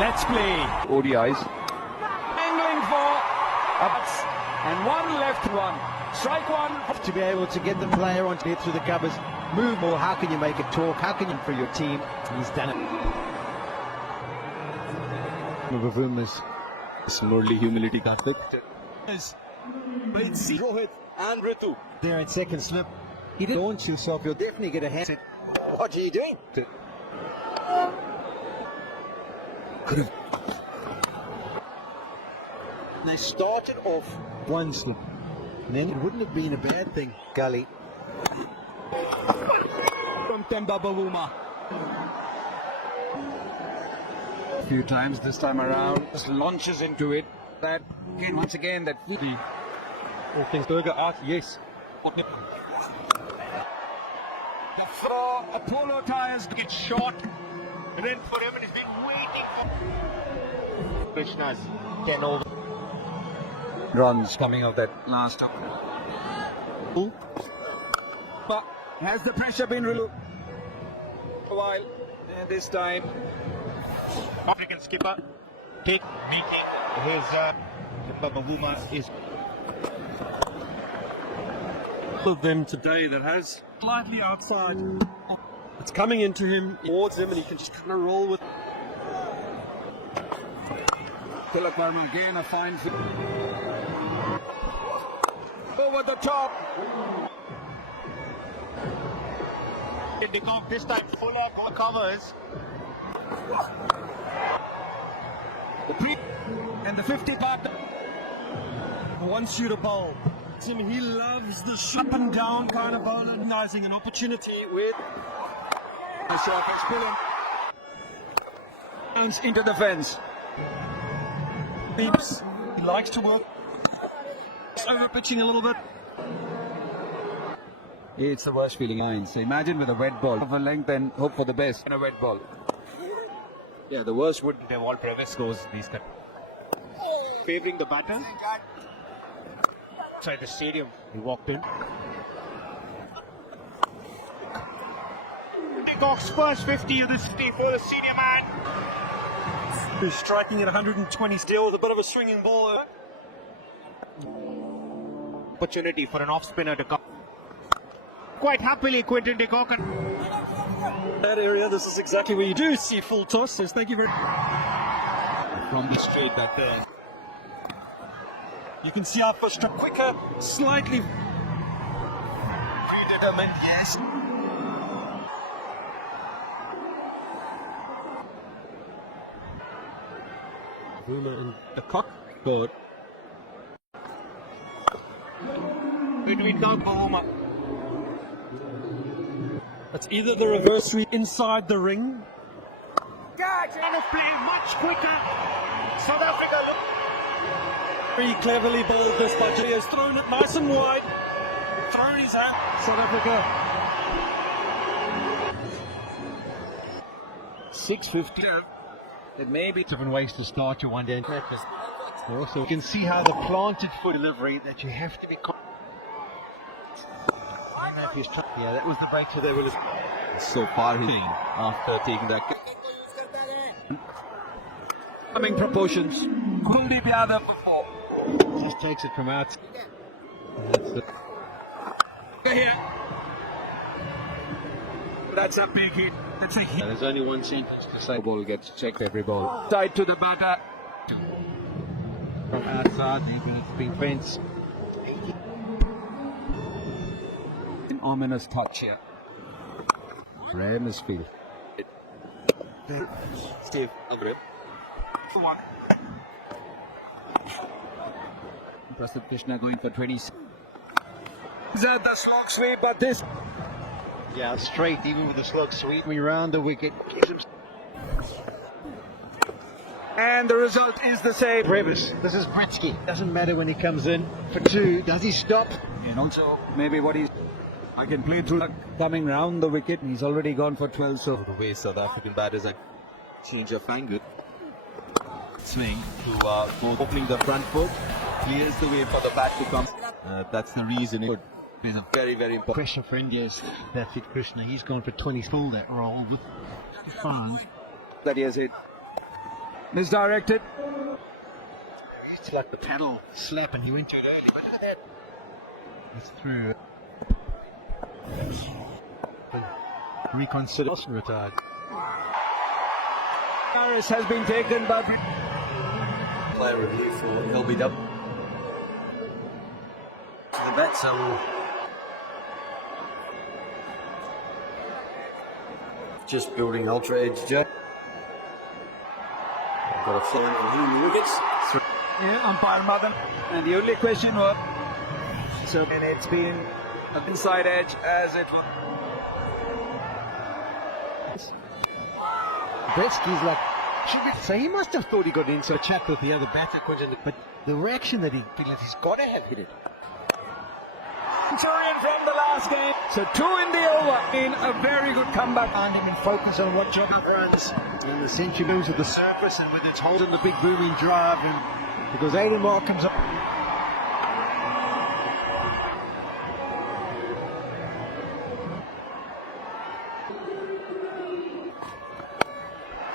Let's play. ODIs. Angling for ups and one left one. Strike one. To be able to get the player on it through the covers, move more. How can you make it talk? How can you for your team? He's done it. Similarly, humility Karthik. Rohit and Ritu. There in second slip. You didn't launch yourself, you'll definitely get a hand. What are you doing? Could have. They started off one slip. And then it wouldn't have been a bad thing, Gully. From Temba Bavuma. A few times this time around, just launches into it. That again, once again, that the All things Burger out, yes. The throw, Apollo tires get short. And then for him, he's been waiting for Krishna's 10 over. runs coming off that last up. But has the pressure been removed? A while, and this time, African skipper making his Bavuma is Of them today that has slightly outside. It's coming into him, towards him, and he can just kind of roll with. Tilak Verma again a fine over the top. De Kock this time fuller covers. The pre and the 50 back. One shooter bowl. He loves the up and down kind of bowl, recognizing an opportunity with. the shot is brilliant. Bounce into the fence. Beeps. He likes to work. He's over pitching a little bit. It's the worst feeling line. So imagine with a wet ball of a length and hope for the best in a wet ball. Yeah, the worst would Deval Previs goes these kind. Favoring the batter. Inside the stadium, he walked in. De Kock's first 50 of this day for the senior man. Who's striking at 120 still with a bit of a swinging ball. Opportunity for an off spinner to come. Quite happily, Quinton de Kock. That area, this is exactly where you do see full toss. Says thank you very much. from the straight back there. You can see our first struck quicker, slightly determined, yes. Boomer and the cock bird. Between Doug Bavuma. That's either the reverse sweep inside the ring. Catch and a play much quicker. South Africa look. Very cleverly bowled this by Jay. Has thrown it nice and wide. Thrown his hand. South Africa. 6:50. It may be different ways to start your one day. Also, you can see how the planted foot delivery that you have to be. Yeah, that was the break to there. So far, he's after taking that. Coming proportions. Kuldeep Yadav before. Just takes it from out. Here. That's a big hit. That's a hit. There's only one sentence to say. The ball gets checked every ball. Tied to the batter. From outside, the big fence. An ominous touch here. Ramsfield. Steve, over it. One. Prasadh Krishna going for 20. That the slog sweep, but this. Yeah, straight, even with the slug sweep. We round the wicket. And the result is the same. Previs. This is Britsky. Doesn't matter when he comes in for two. Does he stop? And also, maybe what he's. I can play through coming round the wicket. He's already gone for 12. So The way South African batters are change of angle. Swing to both opening the front foot, clears the way for the bat to come. That's the reason it is a very, very important. Pressure for India's that's it, Krishna. He's gone for 20 full that roll with fun. that he has hit. Misdirected. It's like the paddle slap and he went to it early. But look at that. It's through. Reconsider. Retired. Harris has been taken by... Player review for LBW. To the bat, just building ultra edge jet. Got a flying on the wickets. Yeah, umpire Madan. And the only question was... So it's been an inside edge as it was. Gretzky's like, so he must have thought he got into a chat with the other batter, but the reaction that he's got to have hit it. Centurion from the last game. So 2 in the over in a very good comeback. Find him and focus on what job it runs. And the century moves with the surface and with its holding the big booming drive. And because Aiden Moore comes up.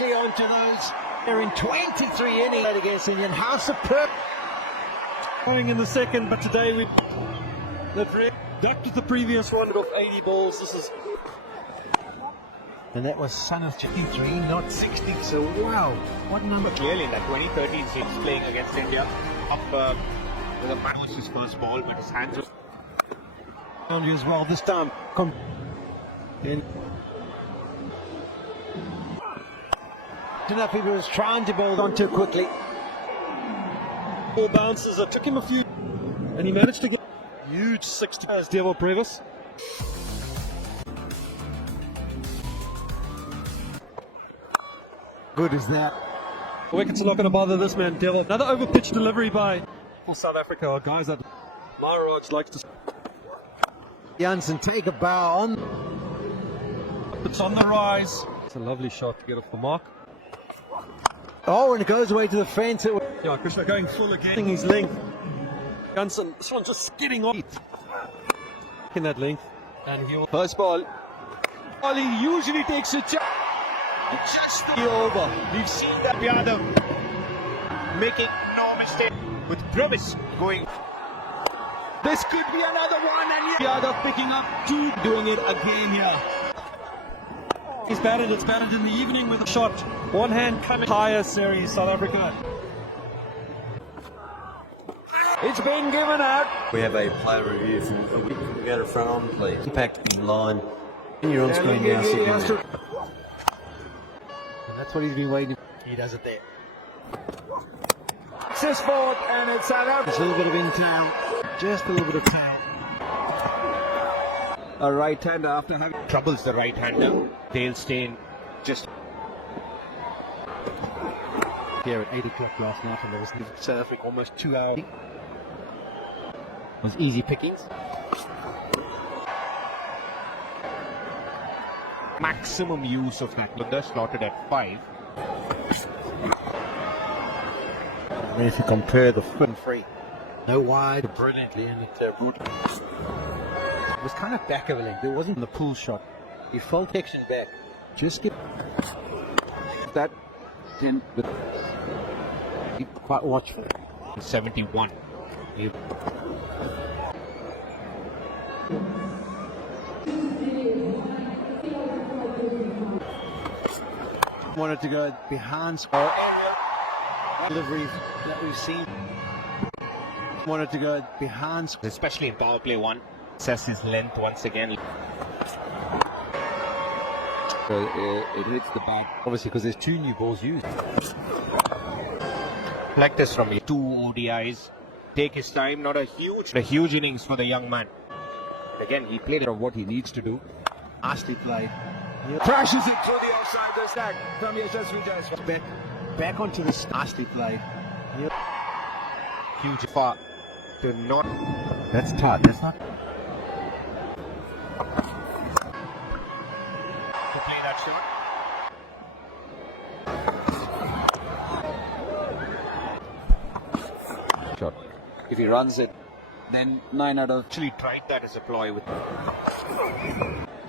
Onto those. They're in 23 innings against Indian. How superb. Going in the second, but today we ducked the previous one of 80 balls. This is. And that was son of 53, not 60. So wow, what number? Clearly in that 2013 series playing against India, up with a man was his first ball, but his hands were On you as well this time. Come in. Enough, he was trying to bowl on too quickly. Ball bounces. It took him a few, and he managed to get huge 60 as Devil Previs. Good as that. The wickets are not going to bother this man, Devil. Another overpitch delivery by South Africa. Our guys that Maharaj likes to. Jansen take a bow on. It's on the rise. It's a lovely shot to get off the mark. Oh, and it goes away to the fence. Yeah, Krishna going full again. His length. Jansen, this one's just skidding off. In that length. And he'll. First ball. Ali usually takes a chance. Just the over. We've seen that Yadav making no mistake with Previs going. This could be another one, and Yadav picking up 2, doing it again here. It's batted in the evening with a shot. One hand coming higher series, South Africa. It's been given out. We have a player review from a week. We go to front on, please. Impact in line. And you're on screen now, sitting there. And that's what he's been waiting for. He does it there. It's his fault, and it's South Africa. Just a little bit of in town. Just a little bit of town. A right-hander after having Troubles the right-hander. Dale Steyn just. Here at 8 o'clock last night, and there was South Africa almost 2 hours. It was easy pickings. Maximum use of that. But they're slotted at 5. And if you compare the foot and free, no wide, brilliantly, and it was kind of back of a leg. It wasn't the pull shot. He fell protection back. Just get that in. be quite watchful. 71. Wanted to go behind score. Deliveries that we've seen. Wanted to go behind score. Especially in power play 1. Says his length once again. So it hits the bat. Obviously, because there's 2 new balls used. Like this from 2 ODIs. Take his time, not a huge innings for the young man. Again, he played Of what he needs to do. Nicely played. Crashes it through the outside the stack from Yashasvi Jaiswal. Back onto the nicely played. huge far to not. That's tight. That's not. To play that shot. Shot. If he runs it, then 9 out of Actually tried that as a ploy with.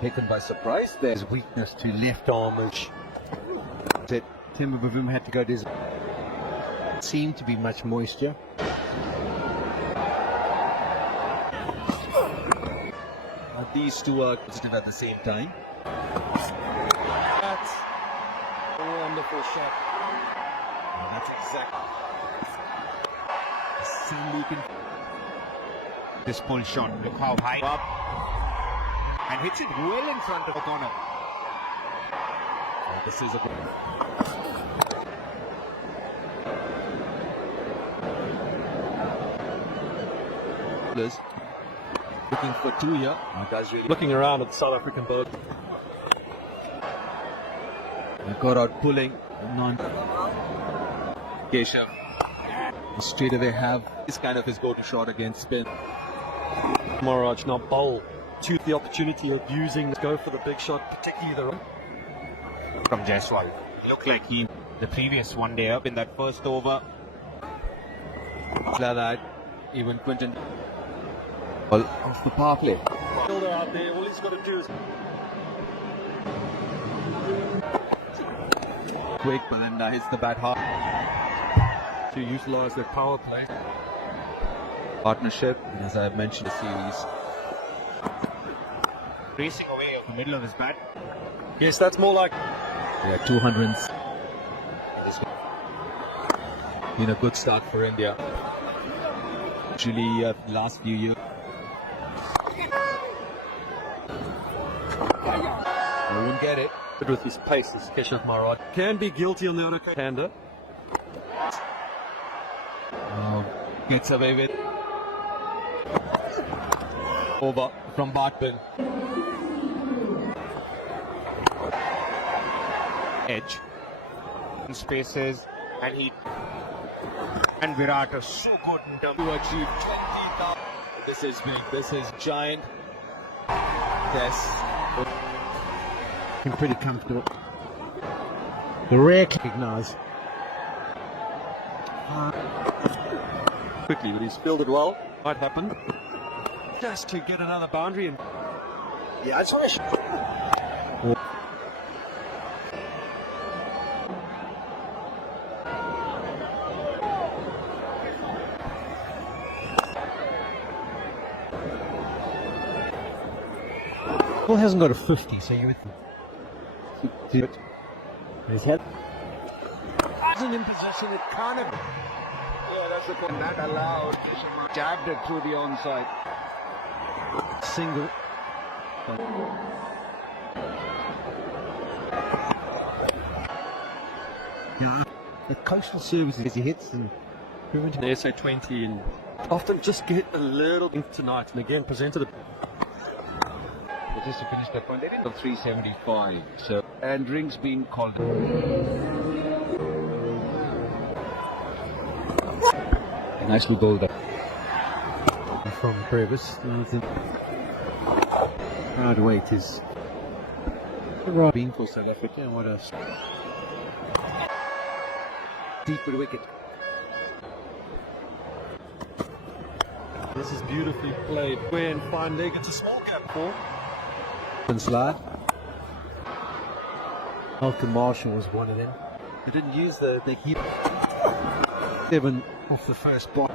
taken by surprise there. There's weakness to left arm, which that Timber Bavum had to go to his seem to be much moisture. These two are positive at the same time. That's a wonderful shot. That's exactly. Sandy can. This pull shot, look how high up. And hits it well in front of the corner. This is a good. Looking for two here. Does really Looking around at the South African bird. got out pulling. Keshav straight away have this kind of his go-to shot against spin. Maharaj now bowl to the opportunity of using go for the big shot, particularly the From Jaiswal. Looked like he, the previous one day up in that first over. Like that, even Quinton. Well, off the power play. fielder out there. All he's got to do is Quick, but then hits the bat hard. to utilize their power play. Partnership, as I have mentioned, the series. Racing away off the middle of his bat. Yes, that's more like Yeah, 200s. Been a good start for India. Actually, last few years. They won't get it. good with his paces. Keshav Maharaj can be guilty on the other hander. Gets away with. Over from Bartman. Edge. In spaces. And Virat is so good in terms To achieve 20,000. This is big. This is giant. Yes. Been pretty comfortable. Rare recognize. Quickly, but he's fielded well. Might happen. Just to get another boundary and Yeah, I just want to. Well, hasn't got a 50, so you would. His head. Isn't in position, it can't have. Yeah, that's the point. That allowed. Jabbed it through the onside. Single. Yeah, the coastal services he hits and the SA20 and often just get a little tonight. And again, presented a But just to finish that point, they didn't go 375. So, and Ring's been called. nicely bowled up from Brevis. Hard weight is right being for South Africa. What a deeper wicket. This is beautifully played. When fine leg, it's a small gap for. And slide. Malcolm Marshall was one of them. They didn't use they keep 7 off the first ball.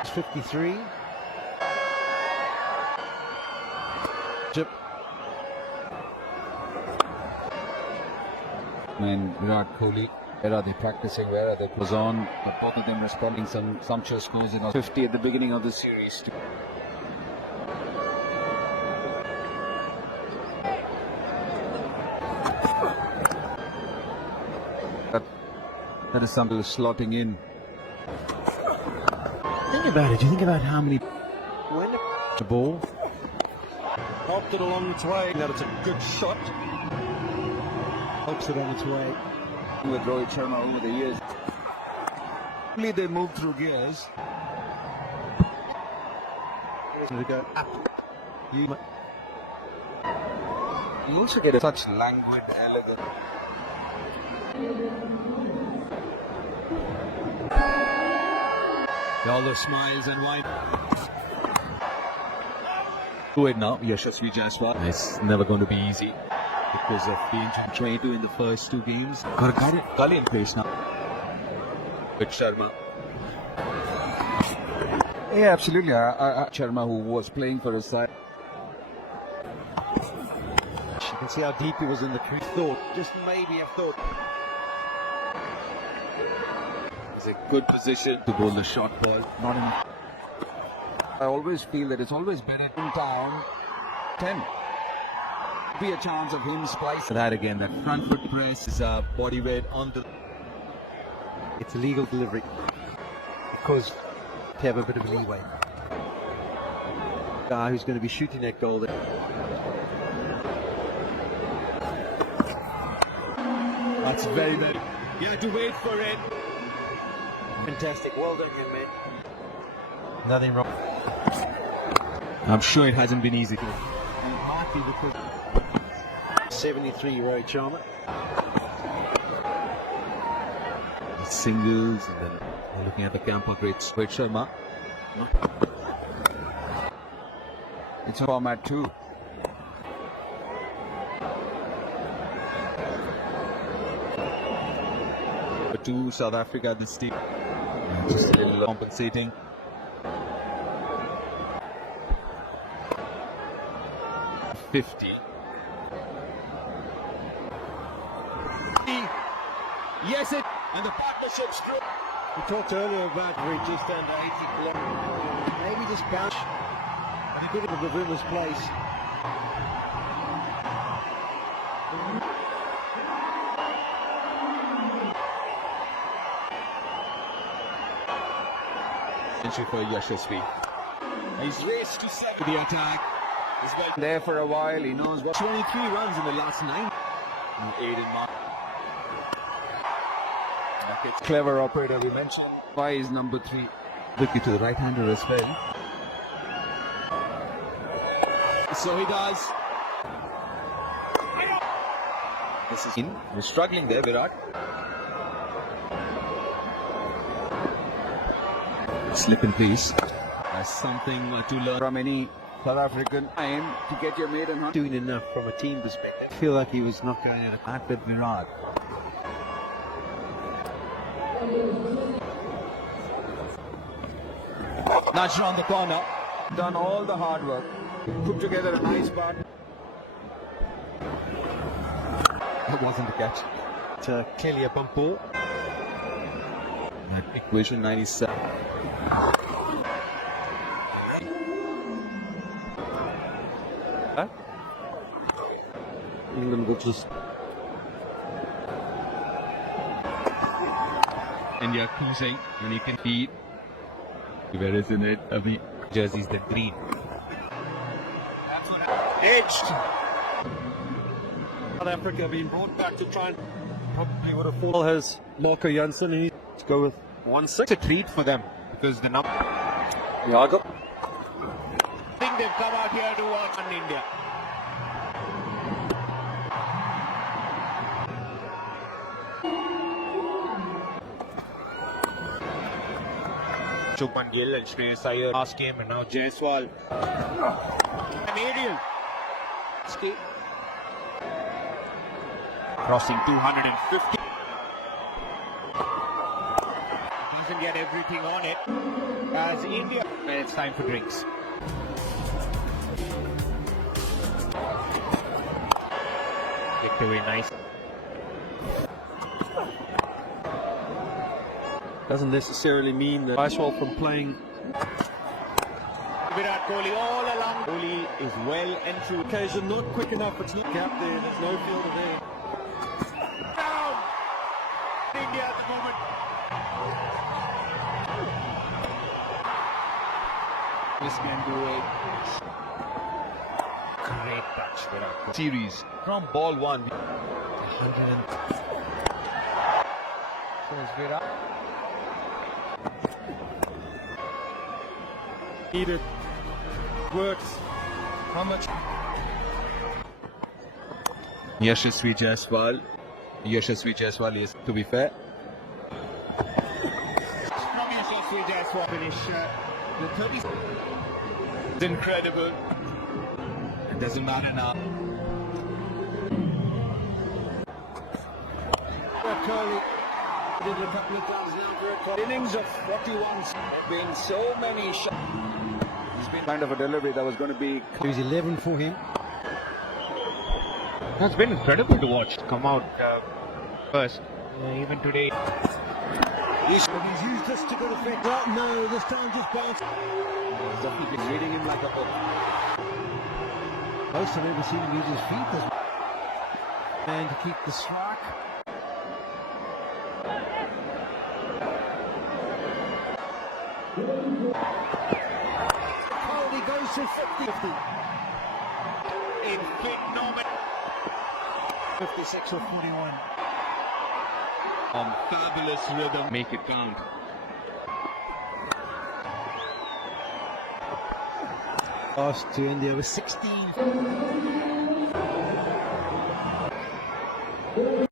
It's 53. Chip. And Virat Kohli, where are they practicing? Where are they? Was on, but both of them responding some sumptuous scores in 50 at the beginning of the series. That is something slotting in. Think about it. You think about how many the ball. Popped it along its way. That it's a good shot. Helps it on its way. With Rohit Sharma over the years. Only they move through gears. So they go up. You also get such languid, elegant. All the smiles and wine. Do it now, Yashasvi Jaiswal. It's never going to be easy because of the injury trained to in the first 2 games. Got a gully in place now with Sharma. Yeah, absolutely. Sharma, who was playing for his side. You can see how deep he was in the crease. Just maybe a thought. It's a good position to bowl the short ball. Not in. I always feel that it's always better in town. 10. Be a chance of him splicing. That again, that front foot press is body weight on the. It's a legal delivery because to have a bit of leeway. Guy who's going to be shooting that goal there. That's very, very. You have to wait for it. Fantastic. Well done, him, mate. Nothing wrong. I'm sure it hasn't been easy. Partly because 73 Rohit Sharma. Singles, and then looking at the camper great Rohit Sharma. It's a format too. To South Africa this team. Just a little compensating. $50. Yes, it. And the partnership's through. We talked earlier about where he just under 80 kilometres. Maybe just bounce. And he could have the winner's place. Entry for Yashasvi. He's raced to set the attack. He's well There for a while, he knows what. 23 runs in the last 9. Aiden Mark. Clever operator, we mentioned. Why is number 3? Looking to the right-hander as well. So he does. This is in. He's struggling there, Virat. Slip in place. That's something to learn From any South African time to get your maiden hunt. Doing enough from a team perspective. I feel like he was not going out of that, but Virat. Nudge on the corner. Done all the hard work. Put together a nice part. That wasn't the catch. It's clearly a bump ball. That equation 97. England will just. And you're cruising, and you can beat. Where isn't it? I mean, jersey's the green. Edged. South Africa being brought back to try and probably would have fallen. Has Marco Jansen, and let's go with 1-6. It's a treat for them because the number. Yago. I think they've come out here to watch on India. Shubman Gill and Shreyas Iyer last game, and now Jaiswal. An aerial. Crossing 250. Doesn't get everything on it. As India, and it's time for drinks. Victory, nice. Doesn't necessarily mean that Jaiswal from playing. Virat Kohli all along. Kohli is well and true. Occasion not quick enough. It's not gap there. There's no fielder there. Down! India at the moment. This can do it. Great touch, Virat Kohli. Series from ball 1. 100 So it's Virat. Needed. Works. How much? Yashasvi Jaiswal. Yashasvi Jaiswal is, to be fair. From Yashasvi Jaiswal finish the 30. It's incredible. It doesn't matter now. Kohli did a couple of times now for a Innings of 41. Been so many shots. He's been kind of a delivery that was going to be. It was 11 for him. It's been incredible to watch come out first. Even today. He's used this to good effect. Well, no, this time just bounced. He's reading him like a book. Most I've ever seen him use his feet this and to keep the strike. Kohli goes to 50. In phenomenal. 56 or 41. Fabulous rhythm. Make it count. Lost to India with 16.